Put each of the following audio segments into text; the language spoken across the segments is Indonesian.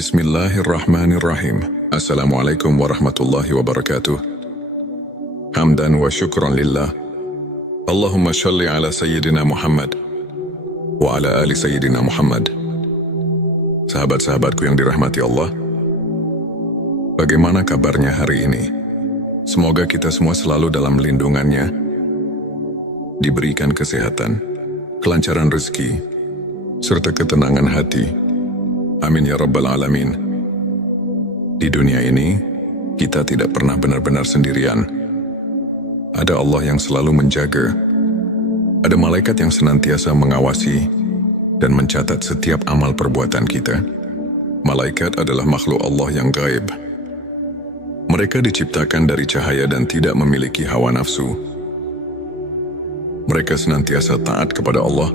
Bismillahirrahmanirrahim. Assalamualaikum warahmatullahi wabarakatuh. Hamdan wa syukran lillah. Allahumma shalli ala Sayyidina Muhammad wa ala ali Sayyidina Muhammad. Sahabat-sahabatku yang dirahmati Allah, bagaimana kabarnya hari ini? Semoga kita semua selalu dalam lindungannya, diberikan kesehatan, kelancaran rezeki, serta ketenangan hati. Amin ya rabbal alamin. Di dunia ini, kita tidak pernah benar-benar sendirian. Ada Allah yang selalu menjaga. Ada malaikat yang senantiasa mengawasi dan mencatat setiap amal perbuatan kita. Malaikat adalah makhluk Allah yang gaib. Mereka diciptakan dari cahaya dan tidak memiliki hawa nafsu. Mereka senantiasa taat kepada Allah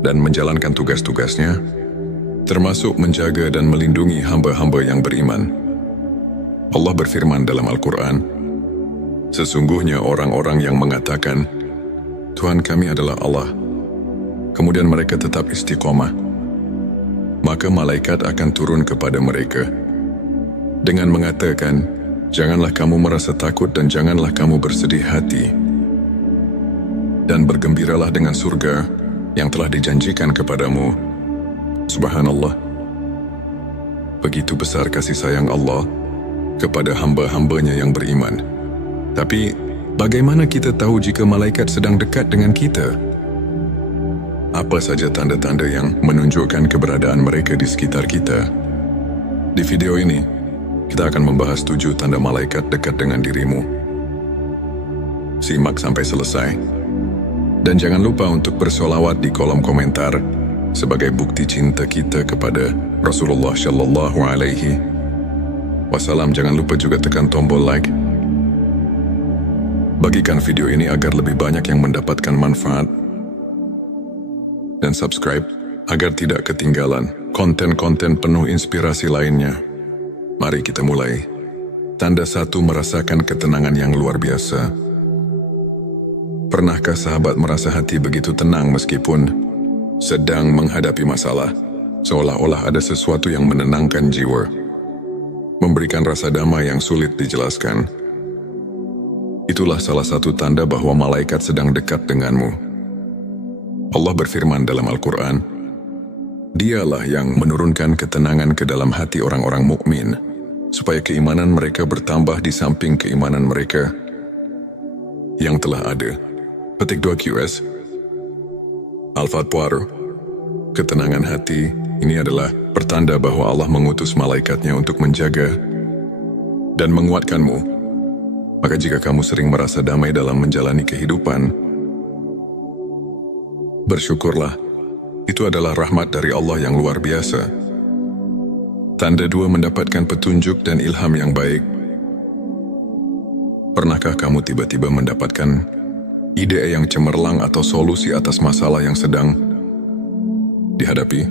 dan menjalankan tugas-tugasnya, termasuk menjaga dan melindungi hamba-hamba yang beriman. Allah berfirman dalam Al-Quran, sesungguhnya orang-orang yang mengatakan, Tuhan kami adalah Allah, kemudian mereka tetap istiqomah, maka malaikat akan turun kepada mereka dengan mengatakan, janganlah kamu merasa takut dan janganlah kamu bersedih hati, dan bergembiralah dengan surga yang telah dijanjikan kepadamu. Subhanallah. Begitu besar kasih sayang Allah kepada hamba-hambanya yang beriman. Tapi, bagaimana kita tahu jika malaikat sedang dekat dengan kita? Apa saja tanda-tanda yang menunjukkan keberadaan mereka di sekitar kita? Di video ini, kita akan membahas 7 tanda malaikat dekat dengan dirimu. Simak sampai selesai. Dan jangan lupa untuk bersolawat di kolom komentar sebagai bukti cinta kita kepada Rasulullah Shallallahu Alaihi Wasallam. Jangan lupa juga tekan tombol like. Bagikan video ini agar lebih banyak yang mendapatkan manfaat. Dan subscribe agar tidak ketinggalan konten-konten penuh inspirasi lainnya. Mari kita mulai. Tanda 1, merasakan ketenangan yang luar biasa. Pernahkah sahabat merasa hati begitu tenang meskipun sedang menghadapi masalah, seolah-olah ada sesuatu yang menenangkan jiwa, memberikan rasa damai yang sulit dijelaskan? Itulah salah satu tanda bahwa malaikat sedang dekat denganmu. Allah berfirman dalam Al-Quran, Dialah yang menurunkan ketenangan ke dalam hati orang-orang mukmin, supaya keimanan mereka bertambah di samping keimanan mereka yang telah ada. Petik 2 QS Al-Fatwar. Ketenangan hati ini adalah pertanda bahwa Allah mengutus malaikatnya untuk menjaga dan menguatkanmu. Maka jika kamu sering merasa damai dalam menjalani kehidupan, bersyukurlah. Itu adalah rahmat dari Allah yang luar biasa. Tanda 2, mendapatkan petunjuk dan ilham yang baik. Pernahkah kamu tiba-tiba mendapatkan ide yang cemerlang atau solusi atas masalah yang sedang dihadapi?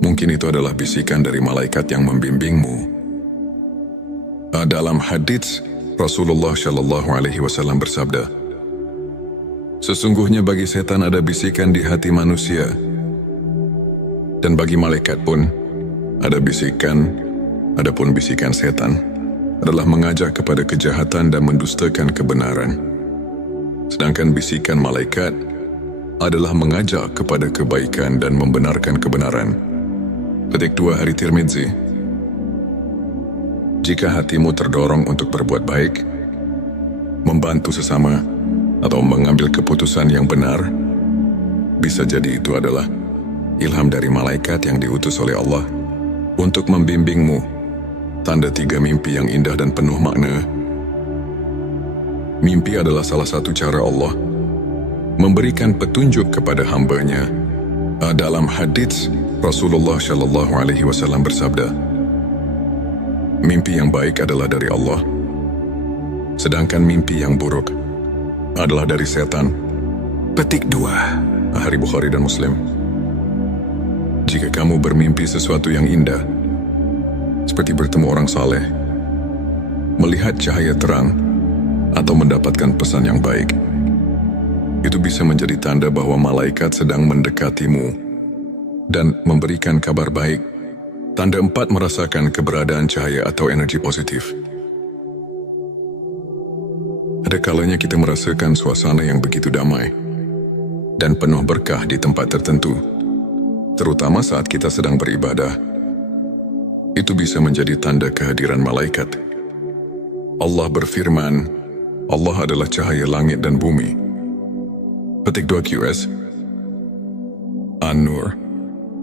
Mungkin itu adalah bisikan dari malaikat yang membimbingmu. Dalam hadits, Rasulullah Shallallahu Alaihi Wasallam bersabda, sesungguhnya bagi setan ada bisikan di hati manusia, dan bagi malaikat pun ada bisikan. Adapun bisikan setan adalah mengajak kepada kejahatan dan mendustakan kebenaran. Sedangkan bisikan malaikat adalah mengajak kepada kebaikan dan membenarkan kebenaran. Petik 2 Hari Tirmidzi. Jika hatimu terdorong untuk berbuat baik, membantu sesama, atau mengambil keputusan yang benar, bisa jadi itu adalah ilham dari malaikat yang diutus oleh Allah untuk membimbingmu. Tanda 3, mimpi yang indah dan penuh makna. Mimpi adalah salah satu cara Allah memberikan petunjuk kepada hambanya. Dalam hadits, Rasulullah Shallallahu Alaihi Wasallam bersabda, mimpi yang baik adalah dari Allah, sedangkan mimpi yang buruk adalah dari setan. Petik 2 Hari Bukhari dan Muslim. Jika kamu bermimpi sesuatu yang indah, seperti bertemu orang saleh, melihat cahaya terang, atau mendapatkan pesan yang baik, itu bisa menjadi tanda bahwa malaikat sedang mendekatimu dan memberikan kabar baik. Tanda 4 merasakan keberadaan cahaya atau energi positif. Ada kalanya kita merasakan suasana yang begitu damai dan penuh berkah di tempat tertentu, terutama saat kita sedang beribadah. Itu bisa menjadi tanda kehadiran malaikat. Allah berfirman, Allah adalah cahaya langit dan bumi. Petik 2 QS An-Nur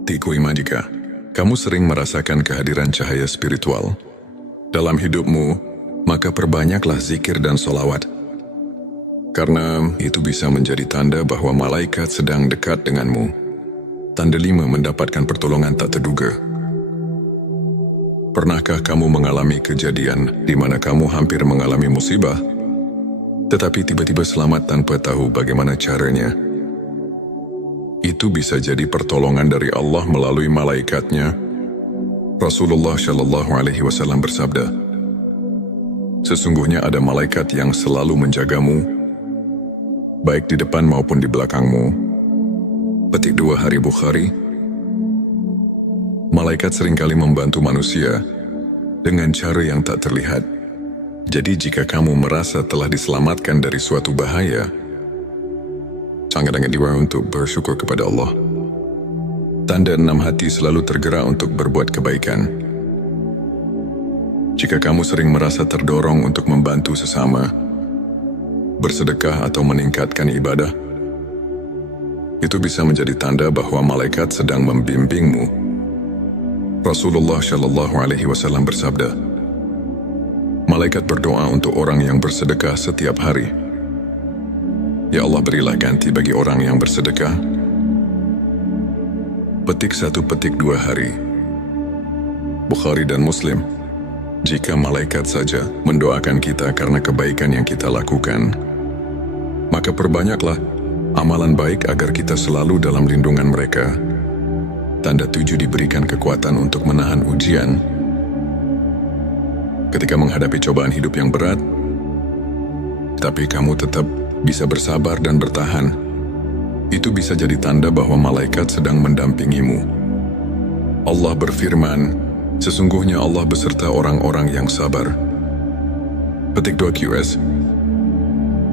3 jika kamu sering merasakan kehadiran cahaya spiritual dalam hidupmu, maka perbanyaklah zikir dan solawat. Karena itu bisa menjadi tanda bahwa malaikat sedang dekat denganmu. Tanda 5 mendapatkan pertolongan tak terduga. Pernahkah kamu mengalami kejadian di mana kamu hampir mengalami musibah, tetapi tiba-tiba selamat tanpa tahu bagaimana caranya? Itu bisa jadi pertolongan dari Allah melalui malaikatnya. Rasulullah Shallallahu Alaihi Wasallam bersabda, sesungguhnya ada malaikat yang selalu menjagamu, baik di depan maupun di belakangmu. Petik 2 Hari Bukhari. Malaikat seringkali membantu manusia dengan cara yang tak terlihat. Jadi jika kamu merasa telah diselamatkan dari suatu bahaya, sangat-sangat diwajibkan untuk bersyukur kepada Allah. Tanda 6 hati selalu tergerak untuk berbuat kebaikan. Jika kamu sering merasa terdorong untuk membantu sesama, bersedekah atau meningkatkan ibadah, itu bisa menjadi tanda bahwa malaikat sedang membimbingmu. Rasulullah Shallallahu Alaihi Wasallam bersabda, malaikat berdoa untuk orang yang bersedekah setiap hari. Ya Allah, berilah ganti bagi orang yang bersedekah. Petik 1 petik 2 hari. Bukhari dan Muslim. Jika malaikat saja mendoakan kita karena kebaikan yang kita lakukan, maka perbanyaklah amalan baik agar kita selalu dalam lindungan mereka. Tanda 7 diberikan kekuatan untuk menahan ujian. Ketika menghadapi cobaan hidup yang berat, tapi kamu tetap bisa bersabar dan bertahan, itu bisa jadi tanda bahwa malaikat sedang mendampingimu. Allah berfirman, sesungguhnya Allah beserta orang-orang yang sabar. Petik 2 QS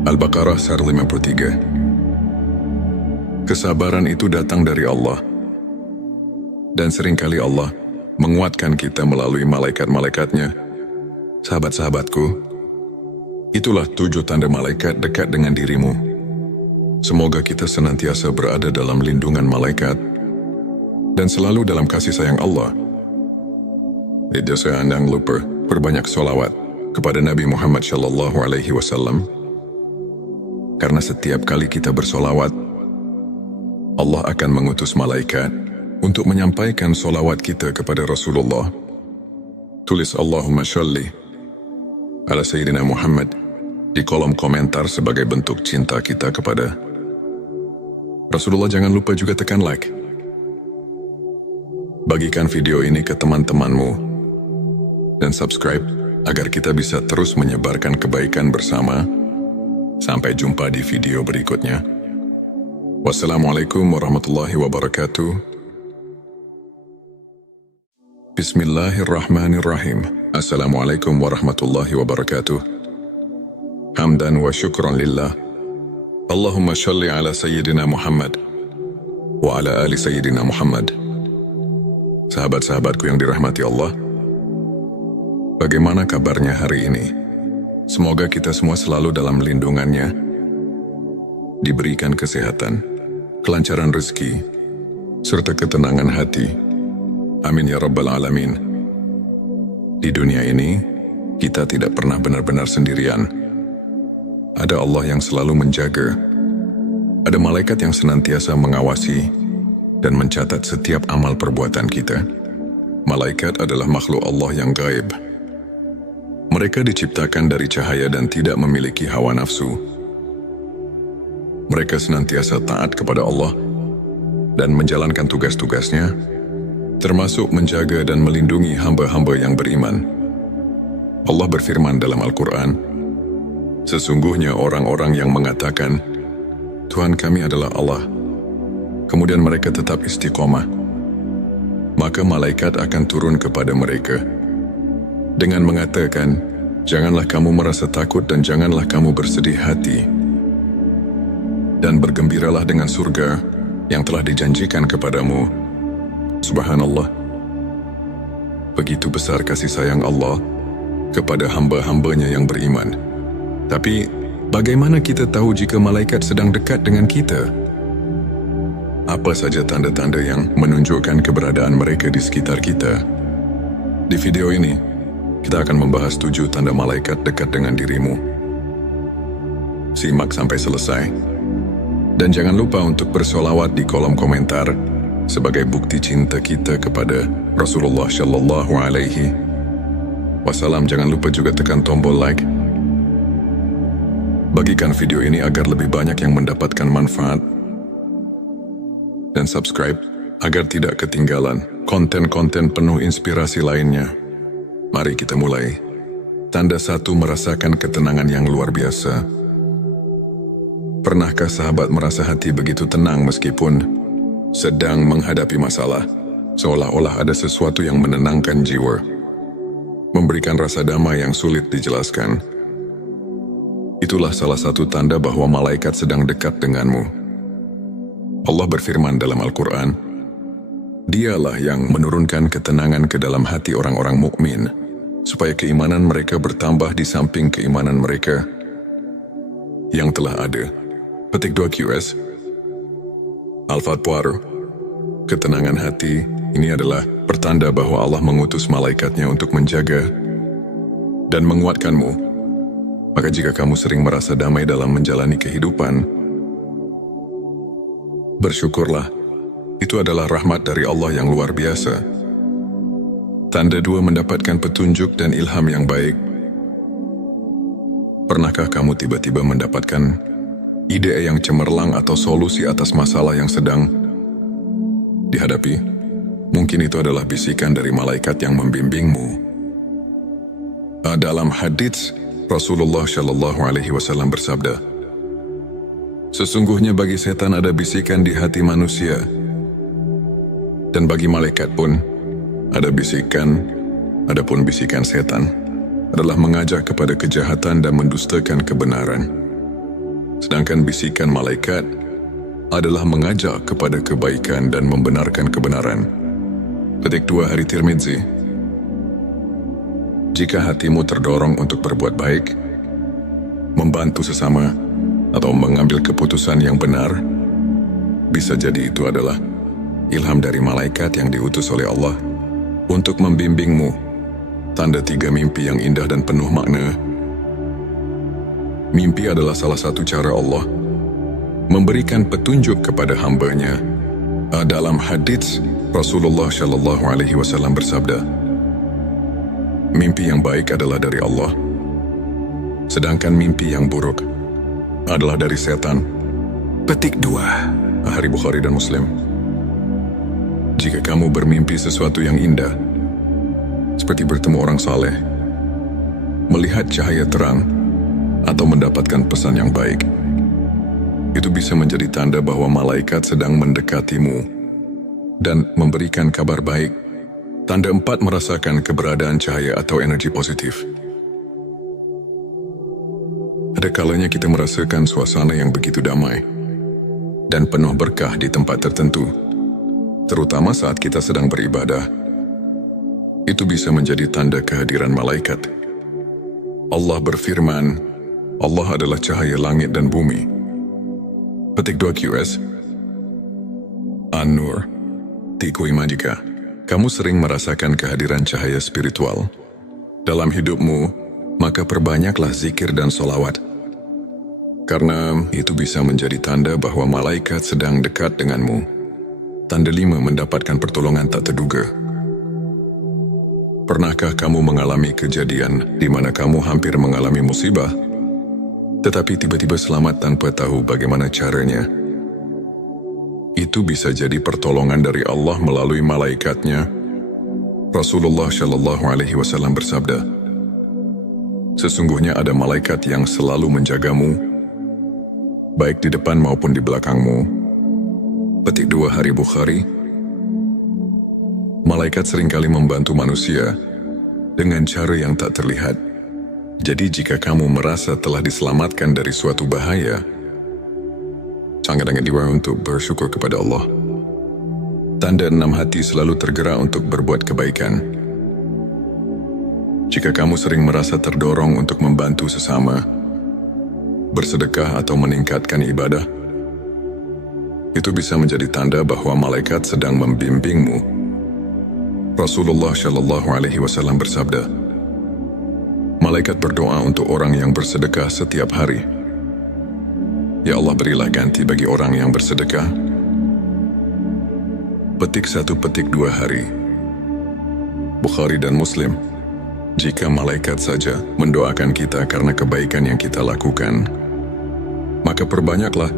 Al-Baqarah 53. Kesabaran itu datang dari Allah, dan seringkali Allah menguatkan kita melalui malaikat-malaikatnya. Sahabat-sahabatku, itulah 7 tanda malaikat dekat dengan dirimu. Semoga kita senantiasa berada dalam lindungan malaikat dan selalu dalam kasih sayang Allah. Jangan lupa perbanyak sholawat kepada Nabi Muhammad Shallallahu Alaihi Wasallam. Karena setiap kali kita bersolawat, Allah akan mengutus malaikat untuk menyampaikan sholawat kita kepada Rasulullah. Tulis Allahumma sholli ala Sayyidina Muhammad di kolom komentar sebagai bentuk cinta kita kepada Rasulullah. Jangan lupa juga tekan like. Bagikan video ini ke teman-temanmu dan subscribe agar kita bisa terus menyebarkan kebaikan bersama. Sampai jumpa di video berikutnya. Wassalamualaikum warahmatullahi wabarakatuh. Bismillahirrahmanirrahim. Assalamualaikum warahmatullahi wabarakatuh. Hamdan wa syukran lillah. Allahumma sholli ala Sayyidina Muhammad wa ala ali Sayyidina Muhammad. Sahabat-sahabatku yang dirahmati Allah, bagaimana kabarnya hari ini? Semoga kita semua selalu dalam lindungannya, diberikan kesehatan, kelancaran rezeki, serta ketenangan hati. Amin ya Rabbal Alamin. Di dunia ini, kita tidak pernah benar-benar sendirian. Ada Allah yang selalu menjaga. Ada malaikat yang senantiasa mengawasi dan mencatat setiap amal perbuatan kita. Malaikat adalah makhluk Allah yang gaib. Mereka diciptakan dari cahaya dan tidak memiliki hawa nafsu. Mereka senantiasa taat kepada Allah dan menjalankan tugas-tugasnya, termasuk menjaga dan melindungi hamba-hamba yang beriman. Allah berfirman dalam Al-Quran, sesungguhnya orang-orang yang mengatakan, Tuhan kami adalah Allah, kemudian mereka tetap istiqomah, maka malaikat akan turun kepada mereka dengan mengatakan, "Janganlah kamu merasa takut dan janganlah kamu bersedih hati. Dan bergembiralah dengan surga yang telah dijanjikan kepadamu." Subhanallah. Begitu besar kasih sayang Allah kepada hamba-hambanya yang beriman. Tapi, bagaimana kita tahu jika malaikat sedang dekat dengan kita? Apa saja tanda-tanda yang menunjukkan keberadaan mereka di sekitar kita? Di video ini, kita akan membahas 7 tanda malaikat dekat dengan dirimu. Simak sampai selesai. Dan jangan lupa untuk bersolawat di kolom komentar sebagai bukti cinta kita kepada Rasulullah Shallallahu Alaihi Wasallam. Jangan lupa juga tekan tombol like. Bagikan video ini agar lebih banyak yang mendapatkan manfaat. Dan subscribe agar tidak ketinggalan konten-konten penuh inspirasi lainnya. Mari kita mulai. Tanda 1, merasakan ketenangan yang luar biasa. Pernahkah sahabat merasa hati begitu tenang meskipun sedang menghadapi masalah? Seolah-olah ada sesuatu yang menenangkan jiwa, memberikan rasa damai yang sulit dijelaskan. Itulah salah satu tanda bahwa malaikat sedang dekat denganmu. Allah berfirman dalam Al-Quran, "Dialah yang menurunkan ketenangan ke dalam hati orang-orang mukmin, supaya keimanan mereka bertambah di samping keimanan mereka yang telah ada." Petik 2 QS Al-Fatwar. Ketenangan hati ini adalah pertanda bahwa Allah mengutus malaikatnya untuk menjaga dan menguatkanmu. Maka jika kamu sering merasa damai dalam menjalani kehidupan, bersyukurlah. Itu adalah rahmat dari Allah yang luar biasa. Tanda 2, mendapatkan petunjuk dan ilham yang baik. Pernahkah kamu tiba-tiba mendapatkan ide yang cemerlang atau solusi atas masalah yang sedang dihadapi? Mungkin itu adalah bisikan dari malaikat yang membimbingmu. Dalam hadits, Rasulullah Shallallahu Alaihi Wasallam bersabda, "Sesungguhnya bagi setan ada bisikan di hati manusia, dan bagi malaikat pun ada bisikan. Adapun bisikan setan adalah mengajak kepada kejahatan dan mendustakan kebenaran. Sedangkan bisikan malaikat adalah mengajak kepada kebaikan dan membenarkan kebenaran." Petik 2 Hari Tirmidzi. Jika hatimu terdorong untuk berbuat baik, membantu sesama, atau mengambil keputusan yang benar, bisa jadi itu adalah ilham dari malaikat yang diutus oleh Allah untuk membimbingmu. Tanda 3, mimpi yang indah dan penuh makna. Mimpi adalah salah satu cara Allah memberikan petunjuk kepada hambanya. Dalam hadits, Rasulullah Shallallahu Alaihi Wasallam bersabda, "Mimpi yang baik adalah dari Allah, sedangkan mimpi yang buruk adalah dari setan." Petik 2 Hari Bukhari dan Muslim. Jika kamu bermimpi sesuatu yang indah, seperti bertemu orang saleh, melihat cahaya terang, atau mendapatkan pesan yang baik, itu bisa menjadi tanda bahwa malaikat sedang mendekatimu dan memberikan kabar baik. Tanda 4, merasakan keberadaan cahaya atau energi positif. Ada kalanya kita merasakan suasana yang begitu damai dan penuh berkah di tempat tertentu, terutama saat kita sedang beribadah. Itu bisa menjadi tanda kehadiran malaikat. Allah berfirman, "Allah adalah cahaya langit dan bumi." Petik 2 QS An-Nur. Tikui majika, kamu sering merasakan kehadiran cahaya spiritual dalam hidupmu, maka perbanyaklah zikir dan solawat. Karena itu bisa menjadi tanda bahwa malaikat sedang dekat denganmu. Tanda 5, mendapatkan pertolongan tak terduga. Pernahkah kamu mengalami kejadian di mana kamu hampir mengalami musibah, tetapi tiba-tiba selamat tanpa tahu bagaimana caranya? Itu bisa jadi pertolongan dari Allah melalui malaikatnya. Rasulullah Shallallahu Alaihi Wasallam bersabda, "Sesungguhnya ada malaikat yang selalu menjagamu, baik di depan maupun di belakangmu." Petik 2 Hari Bukhari. Malaikat seringkali membantu manusia dengan cara yang tak terlihat. Jadi jika kamu merasa telah diselamatkan dari suatu bahaya, sangat-sangat diwajibkan untuk bersyukur kepada Allah. Tanda 6 hati selalu tergerak untuk berbuat kebaikan. Jika kamu sering merasa terdorong untuk membantu sesama, bersedekah atau meningkatkan ibadah, itu bisa menjadi tanda bahwa malaikat sedang membimbingmu. Rasulullah Shallallahu Alaihi Wasallam bersabda, malaikat berdoa untuk orang yang bersedekah setiap hari. Ya Allah, berilah ganti bagi orang yang bersedekah. Petik 1, petik 2 hari. Bukhari dan Muslim. Jika malaikat saja mendoakan kita karena kebaikan yang kita lakukan, maka perbanyaklah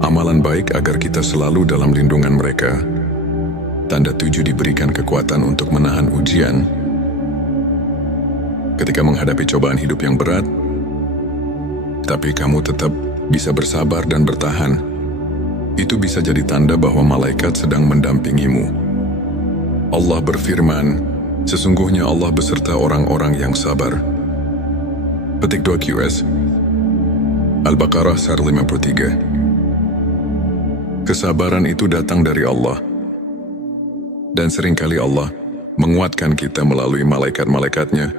amalan baik agar kita selalu dalam lindungan mereka. Tanda 7, diberikan kekuatan untuk menahan ujian. Ketika menghadapi cobaan hidup yang berat, tapi kamu tetap bisa bersabar dan bertahan, itu bisa jadi tanda bahwa malaikat sedang mendampingimu. Allah berfirman, sesungguhnya Allah beserta orang-orang yang sabar. Petik 2 QS Al-Baqarah 53. Kesabaran itu datang dari Allah. Dan seringkali Allah menguatkan kita melalui malaikat-malaikatnya.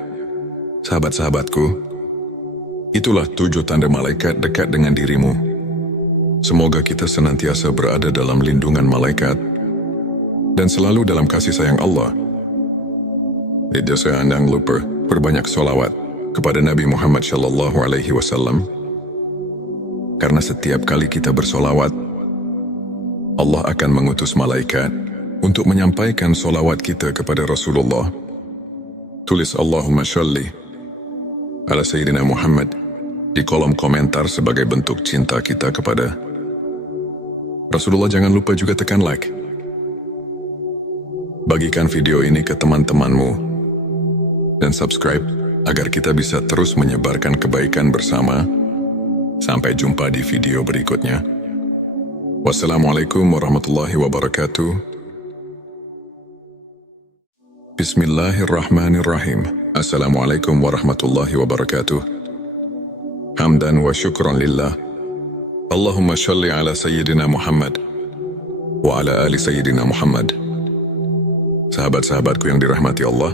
Sahabat-sahabatku, itulah 7 tanda malaikat dekat dengan dirimu. Semoga kita senantiasa berada dalam lindungan malaikat dan selalu dalam kasih sayang Allah. Jangan lupa berbanyak sholawat kepada Nabi Muhammad Shallallahu Alaihi Wasallam. Karena setiap kali kita bersolawat, Allah akan mengutus malaikat untuk menyampaikan solawat kita kepada Rasulullah. Tulis Allahumma sholli ala Sayyidina Muhammad di kolom komentar sebagai bentuk cinta kita kepada Rasulullah. Jangan lupa juga tekan like. Bagikan video ini ke teman-temanmu dan subscribe agar kita bisa terus menyebarkan kebaikan bersama. Sampai jumpa di video berikutnya. Wassalamualaikum warahmatullahi wabarakatuh. Bismillahirrahmanirrahim. Assalamualaikum warahmatullahi wabarakatuh. Hamdan wa syukran lillah. Allahumma sholli ala Sayyidina Muhammad wa ala ali Sayyidina Muhammad. Sahabat-sahabatku yang dirahmati Allah,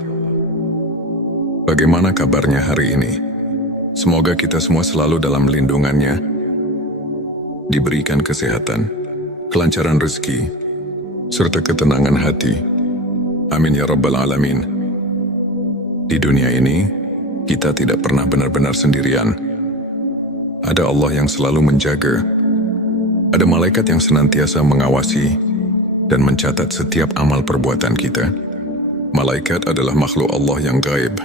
bagaimana kabarnya hari ini? Semoga kita semua selalu dalam lindungannya, diberikan kesehatan, kelancaran rezeki, serta ketenangan hati. Amin ya Rabbal Alamin. Di dunia ini, kita tidak pernah benar-benar sendirian. Ada Allah yang selalu menjaga. Ada malaikat yang senantiasa mengawasi dan mencatat setiap amal perbuatan kita. Malaikat adalah makhluk Allah yang gaib.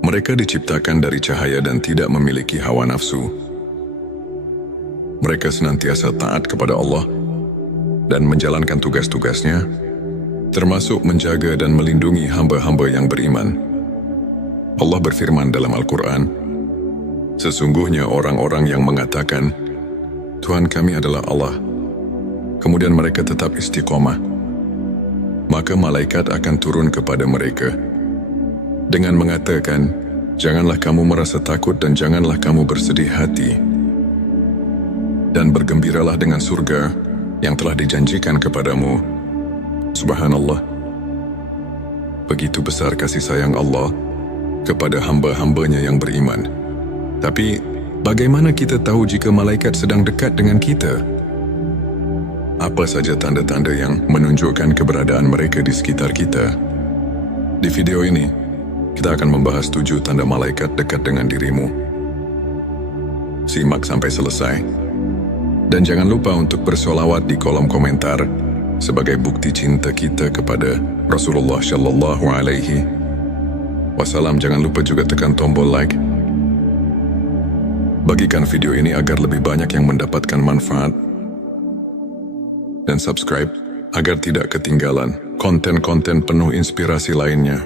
Mereka diciptakan dari cahaya dan tidak memiliki hawa nafsu. Mereka senantiasa taat kepada Allah dan menjalankan tugas-tugasnya, termasuk menjaga dan melindungi hamba-hamba yang beriman. Allah berfirman dalam Al-Quran, sesungguhnya orang-orang yang mengatakan, Tuhan kami adalah Allah, kemudian mereka tetap istiqomah, maka malaikat akan turun kepada mereka dengan mengatakan, janganlah kamu merasa takut dan janganlah kamu bersedih hati, dan bergembiralah dengan surga yang telah dijanjikan kepadamu. Subhanallah. Begitu besar kasih sayang Allah kepada hamba-hambanya yang beriman. Tapi, bagaimana kita tahu jika malaikat sedang dekat dengan kita? Apa saja tanda-tanda yang menunjukkan keberadaan mereka di sekitar kita? Di video ini, kita akan membahas 7 tanda malaikat dekat dengan dirimu. Simak sampai selesai. Dan jangan lupa untuk bersolawat di kolom komentar sebagai bukti cinta kita kepada Rasulullah Shallallahu Alaihi Wasallam. Jangan lupa juga tekan tombol like. Bagikan video ini agar lebih banyak yang mendapatkan manfaat. Dan subscribe agar tidak ketinggalan konten-konten penuh inspirasi lainnya.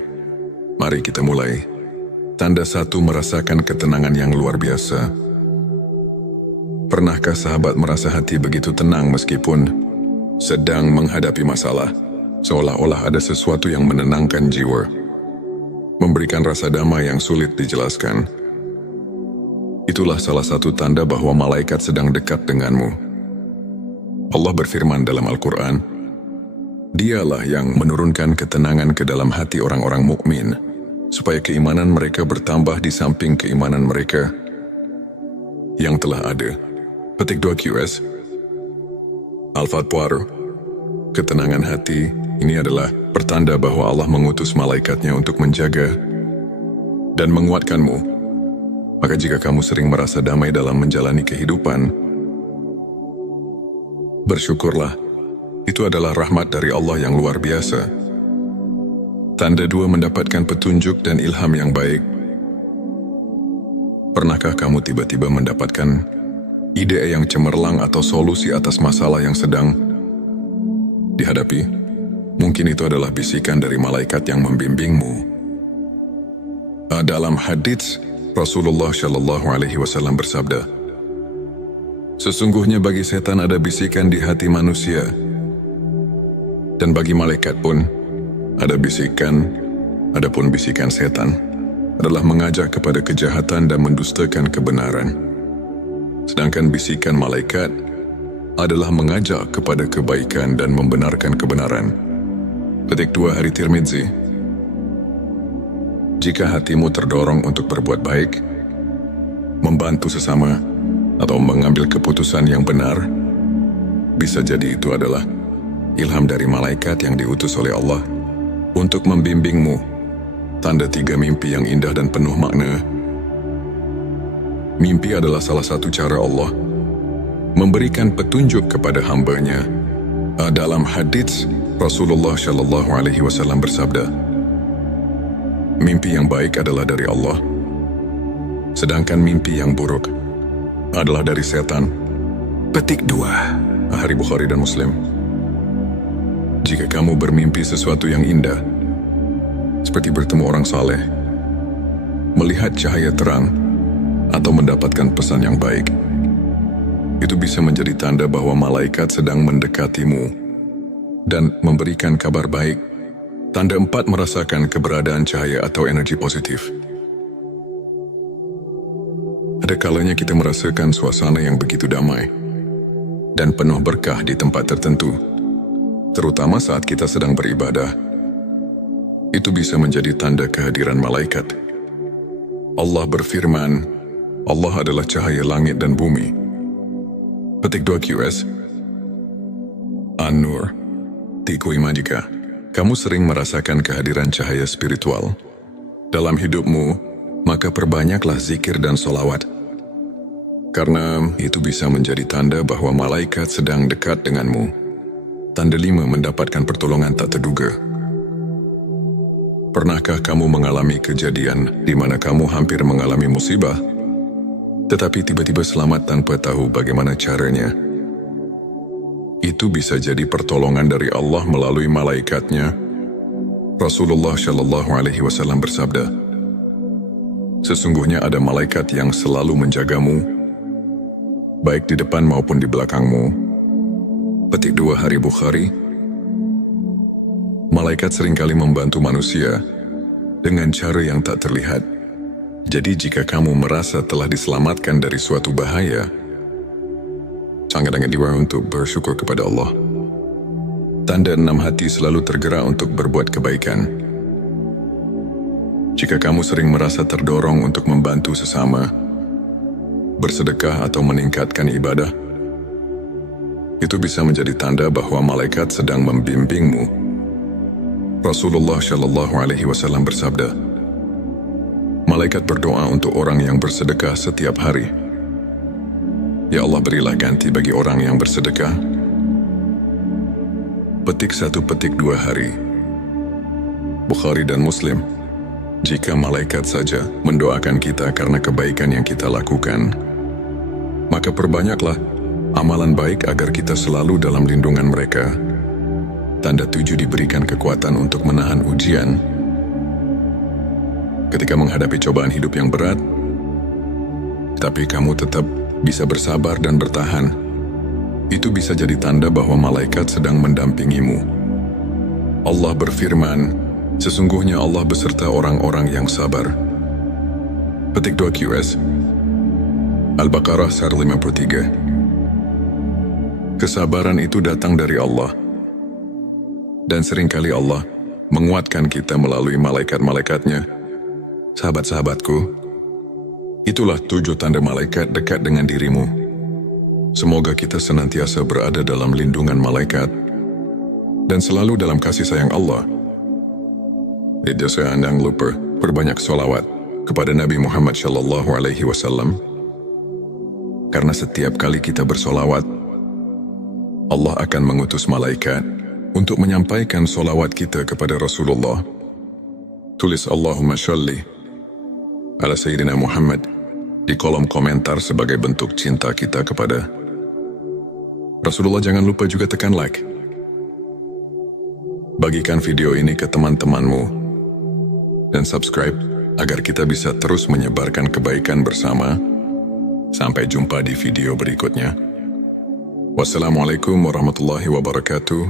Mari kita mulai. Tanda 1, merasakan ketenangan yang luar biasa. Pernahkah sahabat merasa hati begitu tenang meskipun sedang menghadapi masalah? seolah-olah ada sesuatu yang menenangkan jiwa, memberikan rasa damai yang sulit dijelaskan. Itulah salah satu tanda bahwa malaikat sedang dekat denganmu. Allah berfirman dalam Al-Quran, Dialah yang menurunkan ketenangan ke dalam hati orang-orang mukmin, supaya keimanan mereka bertambah di samping keimanan mereka yang telah ada. Petik 2 QS. Al-Fatwar, ketenangan hati ini adalah pertanda bahwa Allah mengutus malaikatnya untuk menjaga dan menguatkanmu. Maka jika kamu sering merasa damai dalam menjalani kehidupan, bersyukurlah, itu adalah rahmat dari Allah yang luar biasa. Tanda 2, mendapatkan petunjuk dan ilham yang baik. Pernahkah kamu tiba-tiba mendapatkan ide yang cemerlang atau solusi atas masalah yang sedang dihadapi? Mungkin itu adalah bisikan dari malaikat yang membimbingmu. Dalam hadits, Rasulullah Shallallahu Alaihi Wasallam bersabda, sesungguhnya bagi setan ada bisikan di hati manusia, dan bagi malaikat pun ada bisikan. Adapun bisikan setan adalah mengajak kepada kejahatan dan mendustakan kebenaran, sedangkan bisikan malaikat adalah mengajak kepada kebaikan dan membenarkan kebenaran. Petik 2 Hari Tirmidzi. Jika hatimu terdorong untuk berbuat baik, membantu sesama, atau mengambil keputusan yang benar, bisa jadi itu adalah ilham dari malaikat yang diutus oleh Allah untuk membimbingmu. Tanda 3, mimpi yang indah dan penuh makna. Mimpi adalah salah satu cara Allah memberikan petunjuk kepada hamba-Nya. Dalam hadits, Rasulullah Shallallahu Alaihi Wasallam bersabda, mimpi yang baik adalah dari Allah, sedangkan mimpi yang buruk adalah dari setan. Petik 2 Hari Bukhari dan Muslim. Jika kamu bermimpi sesuatu yang indah, seperti bertemu orang saleh, melihat cahaya terang, atau mendapatkan pesan yang baik, itu bisa menjadi tanda bahwa malaikat sedang mendekatimu dan memberikan kabar baik. Tanda 4, merasakan keberadaan cahaya atau energi positif. Ada kalanya kita merasakan suasana yang begitu damai dan penuh berkah di tempat tertentu, terutama saat kita sedang beribadah. Itu bisa menjadi tanda kehadiran malaikat. Allah berfirman, Allah adalah cahaya langit dan bumi. Petik 2 QS. An-Nur. Tiku Imajika. Kamu sering merasakan kehadiran cahaya spiritual dalam hidupmu, maka perbanyaklah zikir dan solawat. Karena itu bisa menjadi tanda bahwa malaikat sedang dekat denganmu. Tanda 5, mendapatkan pertolongan tak terduga. Pernahkah kamu mengalami kejadian di mana kamu hampir mengalami musibah, tetapi tiba-tiba selamat tanpa tahu bagaimana caranya? Itu bisa jadi pertolongan dari Allah melalui malaikatnya. Rasulullah Shallallahu Alaihi Wasallam bersabda, sesungguhnya ada malaikat yang selalu menjagamu, baik di depan maupun di belakangmu. Petik 2 Hari Bukhari. Malaikat seringkali membantu manusia dengan cara yang tak terlihat. Jadi jika kamu merasa telah diselamatkan dari suatu bahaya, sangat-sangat diwajibkan untuk bersyukur kepada Allah. Tanda 6, hati selalu tergerak untuk berbuat kebaikan. Jika kamu sering merasa terdorong untuk membantu sesama, bersedekah atau meningkatkan ibadah, itu bisa menjadi tanda bahwa malaikat sedang membimbingmu. Rasulullah Shallallahu Alaihi Wasallam bersabda, malaikat berdoa untuk orang yang bersedekah setiap hari. Ya Allah, berilah ganti bagi orang yang bersedekah. Petik 1, petik 2 Hari Bukhari dan Muslim. Jika malaikat saja mendoakan kita karena kebaikan yang kita lakukan, maka perbanyaklah amalan baik agar kita selalu dalam lindungan mereka. Tanda 7, diberikan kekuatan untuk menahan ujian. Ketika menghadapi cobaan hidup yang berat, tapi kamu tetap bisa bersabar dan bertahan, itu bisa jadi tanda bahwa malaikat sedang mendampingimu. Allah berfirman, sesungguhnya Allah beserta orang-orang yang sabar. Petik 2 QS Al-Baqarah 153. Kesabaran itu datang dari Allah. Dan seringkali Allah menguatkan kita melalui malaikat-malaikatnya. Sahabat-sahabatku, itulah 7 tanda malaikat dekat dengan dirimu. Semoga kita senantiasa berada dalam lindungan malaikat dan selalu dalam kasih sayang Allah. Jangan lupa berbanyak sholawat kepada Nabi Muhammad SAW. Karena setiap kali kita bersolawat, Allah akan mengutus malaikat untuk menyampaikan solawat kita kepada Rasulullah. Tulis Allahumma sholli ala Sayyidina Muhammad di kolom komentar sebagai bentuk cinta kita kepada Rasulullah. Jangan lupa juga tekan like. Bagikan video ini ke teman-temanmu dan subscribe agar kita bisa terus menyebarkan kebaikan bersama. Sampai jumpa di video berikutnya. Wassalamualaikum warahmatullahi wabarakatuh.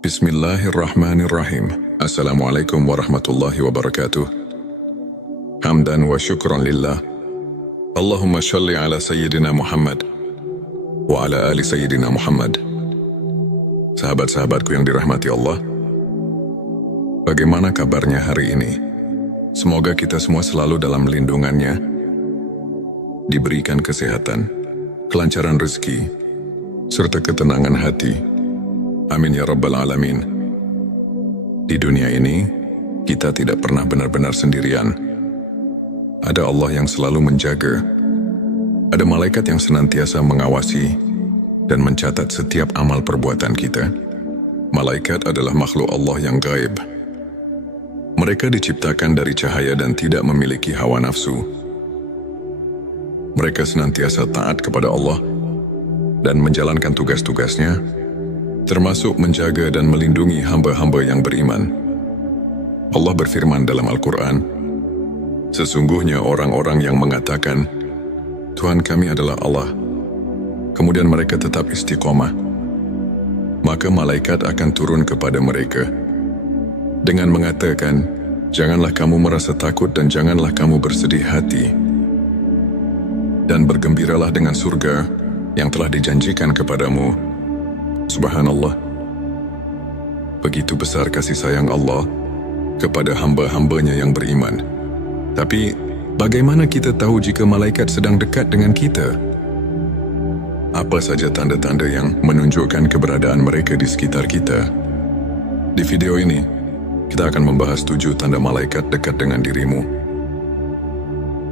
Bismillahirrahmanirrahim. Assalamualaikum warahmatullahi wabarakatuh. Hamdan wa syukran lillah. Allahumma sholli ala Sayyidina Muhammad wa ala ali Sayyidina Muhammad. Sahabat-sahabatku yang dirahmati Allah, bagaimana kabarnya hari ini? Semoga kita semua selalu dalam lindungannya, diberikan kesehatan, kelancaran rezeki, serta ketenangan hati. Amin ya rabbal alamin. Di dunia ini, kita tidak pernah benar-benar sendirian. Ada Allah yang selalu menjaga. Ada malaikat yang senantiasa mengawasi dan mencatat setiap amal perbuatan kita. Malaikat adalah makhluk Allah yang gaib. Mereka diciptakan dari cahaya dan tidak memiliki hawa nafsu. Mereka senantiasa taat kepada Allah dan menjalankan tugas-tugasnya, termasuk menjaga dan melindungi hamba-hamba yang beriman. Allah berfirman dalam Al-Quran, sesungguhnya orang-orang yang mengatakan, Tuhan kami adalah Allah, kemudian mereka tetap istiqomah, maka malaikat akan turun kepada mereka dengan mengatakan, janganlah kamu merasa takut dan janganlah kamu bersedih hati, dan bergembiralah dengan surga yang telah dijanjikan kepadamu. Subhanallah. Begitu besar kasih sayang Allah kepada hamba-hambanya yang beriman. Tapi, bagaimana kita tahu jika malaikat sedang dekat dengan kita? Apa saja tanda-tanda yang menunjukkan keberadaan mereka di sekitar kita? Di video ini, kita akan membahas 7 tanda malaikat dekat dengan dirimu.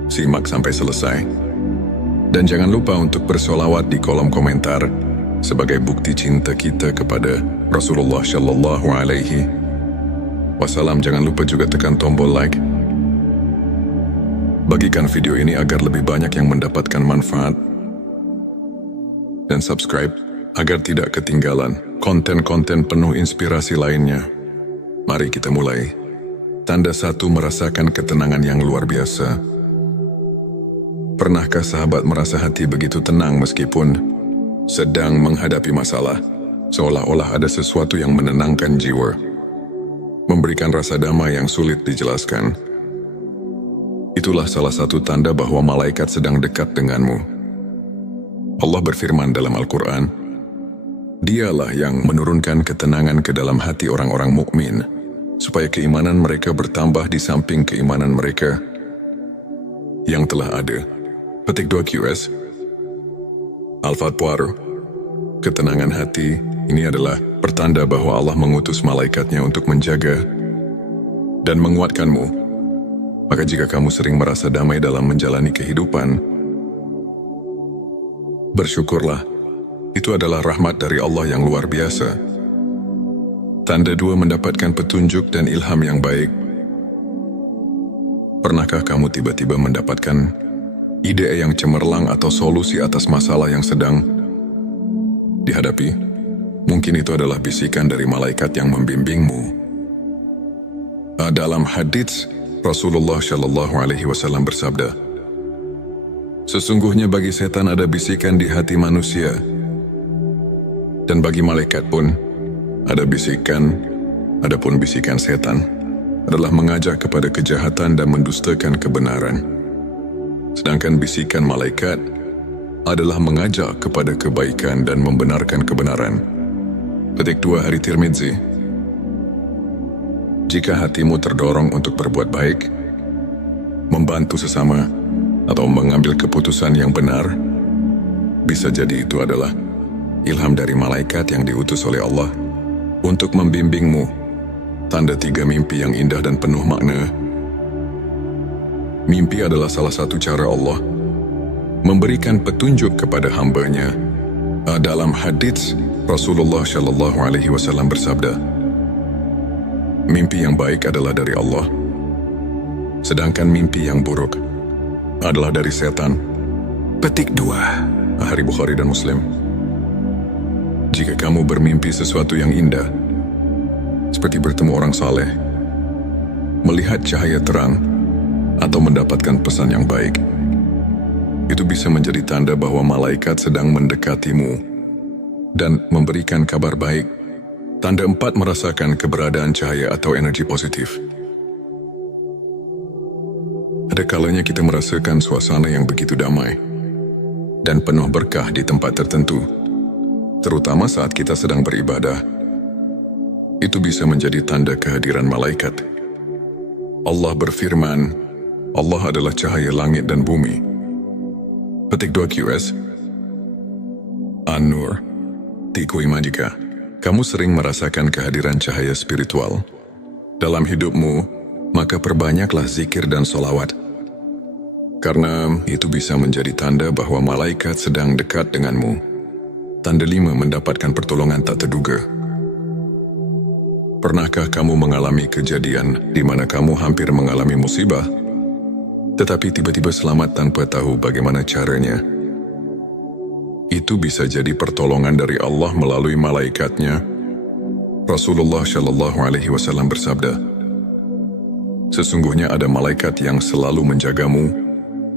Simak sampai selesai. Dan jangan lupa untuk bersolawat di kolom komentar sebagai bukti cinta kita kepada Rasulullah Shallallahu Alaihi Wasallam. Jangan lupa juga tekan tombol like. Bagikan video ini agar lebih banyak yang mendapatkan manfaat. Dan subscribe agar tidak ketinggalan konten-konten penuh inspirasi lainnya. Mari kita mulai. Tanda 1, merasakan ketenangan yang luar biasa. Pernahkah sahabat merasa hati begitu tenang meskipun sedang menghadapi masalah? Seolah-olah ada sesuatu yang menenangkan jiwa, memberikan rasa damai yang sulit dijelaskan. Itulah salah satu tanda bahwa malaikat sedang dekat denganmu. Allah berfirman dalam Al-Quran, Dialah yang menurunkan ketenangan ke dalam hati orang-orang mukmin, supaya keimanan mereka bertambah di samping keimanan mereka yang telah ada. Petik 2 QS Al-Fatwar. Ketenangan hati ini adalah pertanda bahwa Allah mengutus malaikatnya untuk menjaga dan menguatkanmu. Maka jika kamu sering merasa damai dalam menjalani kehidupan, bersyukurlah, itu adalah rahmat dari Allah yang luar biasa. Tanda 2, mendapatkan petunjuk dan ilham yang baik. Pernahkah kamu tiba-tiba mendapatkan ide yang cemerlang atau solusi atas masalah yang sedang dihadapi? Mungkin itu adalah bisikan dari malaikat yang membimbingmu. Dalam hadits, Rasulullah Shallallahu Alaihi Wasallam bersabda, sesungguhnya bagi setan ada bisikan di hati manusia, dan bagi malaikat pun ada bisikan, adapun bisikan setan adalah mengajak kepada kejahatan dan mendustakan kebenaran. Sedangkan bisikan malaikat adalah mengajak kepada kebaikan dan membenarkan kebenaran. Petik 2 Hari Tirmidzi. Jika hatimu terdorong untuk berbuat baik, membantu sesama, atau mengambil keputusan yang benar, bisa jadi itu adalah ilham dari malaikat yang diutus oleh Allah untuk membimbingmu. Tanda 3 mimpi yang indah dan penuh makna. Mimpi adalah salah satu cara Allah memberikan petunjuk kepada hamba-Nya. Dalam hadits, Rasulullah Shallallahu Alaihi Wasallam bersabda, mimpi yang baik adalah dari Allah, sedangkan mimpi yang buruk adalah dari setan. Petik 2 Hari Bukhari dan Muslim. Jika kamu bermimpi sesuatu yang indah, seperti bertemu orang saleh, melihat cahaya terang, atau mendapatkan pesan yang baik, itu bisa menjadi tanda bahwa malaikat sedang mendekatimu dan memberikan kabar baik. Tanda 4 merasakan keberadaan cahaya atau energi positif. Ada kalanya kita merasakan suasana yang begitu damai dan penuh berkah di tempat tertentu, terutama saat kita sedang beribadah. Itu bisa menjadi tanda kehadiran malaikat. Allah berfirman, Allah adalah cahaya langit dan bumi. Petik 2 QS. An-Nur. Tiku Imajika. Kamu sering merasakan kehadiran cahaya spiritual dalam hidupmu, maka perbanyaklah zikir dan solawat. Karena itu bisa menjadi tanda bahwa malaikat sedang dekat denganmu. Tanda 5 mendapatkan pertolongan tak terduga. Pernahkah kamu mengalami kejadian di mana kamu hampir mengalami musibah, tetapi tiba-tiba selamat tanpa tahu bagaimana caranya? Itu bisa jadi pertolongan dari Allah melalui malaikatnya. Rasulullah Shallallahu Alaihi Wasallam bersabda, sesungguhnya ada malaikat yang selalu menjagamu